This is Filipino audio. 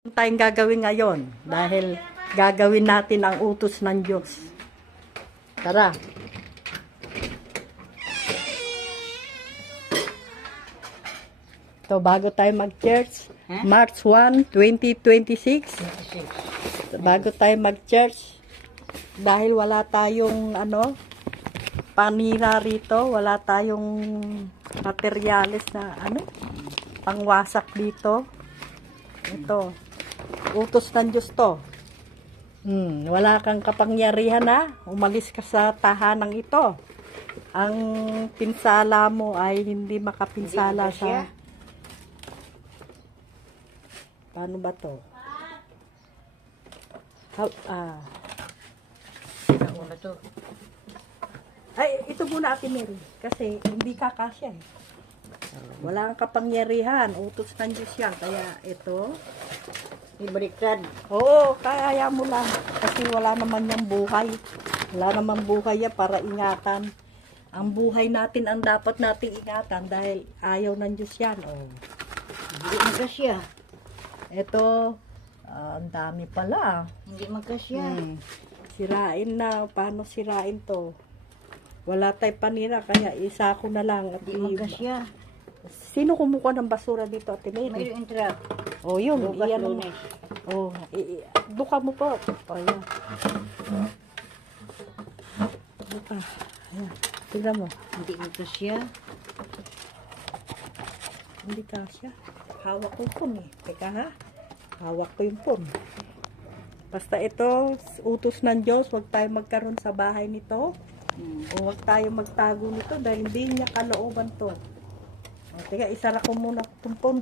Tayong gagawin ngayon dahil gagawin natin ang utos ng Diyos. Tara. So, bago tayo mag-church, March 1, 2026. Bago tayo mag-church, dahil wala tayong panira rito, wala tayong materyales na pangwasak dito. Ito, utos ng Diyos to. Wala kang kapangyarihan na umalis ka sa tahanang ito. Ang pinsala mo ay hindi makapinsala sa... Paano ba to? Una to. Ay, ito muna Ate Mary. Kasi hindi kakasya eh. Wala kang kapangyarihan. Utos ng Diyos yan. Kaya ito. Ibaliktad. Oo, kaya mo lang. Kasi wala naman yung buhay. Wala naman buhay yan para ingatan. Ang buhay natin ang dapat nating ingatan dahil ayaw ng Diyos yan. Oh. Hindi magkasya. Ito, ang dami pala. Hindi magkasya. Sirain na. Paano sirain to? Wala tayong panira, kaya isa ko na lang. At Hindi magkasya. Sino kumukuha ng basura dito, Ate Mary? Mayroon yung truck. Oh, yun. Bukas, Iyan mo. Lunes. Oh, duka mo po. Oh, yan. Duka. Ayan. Tignan mo. Hindi magkasya. Hindi kasya. Hawak ko yung phone eh. Teka ha. Hawak ko yung phone. Basta ito, utos ng Diyos, huwag tayo magkaroon sa bahay nito. O huwag tayo magtago nito dahil hindi niya kalooban to. O, teka, isara ko muna itong phone.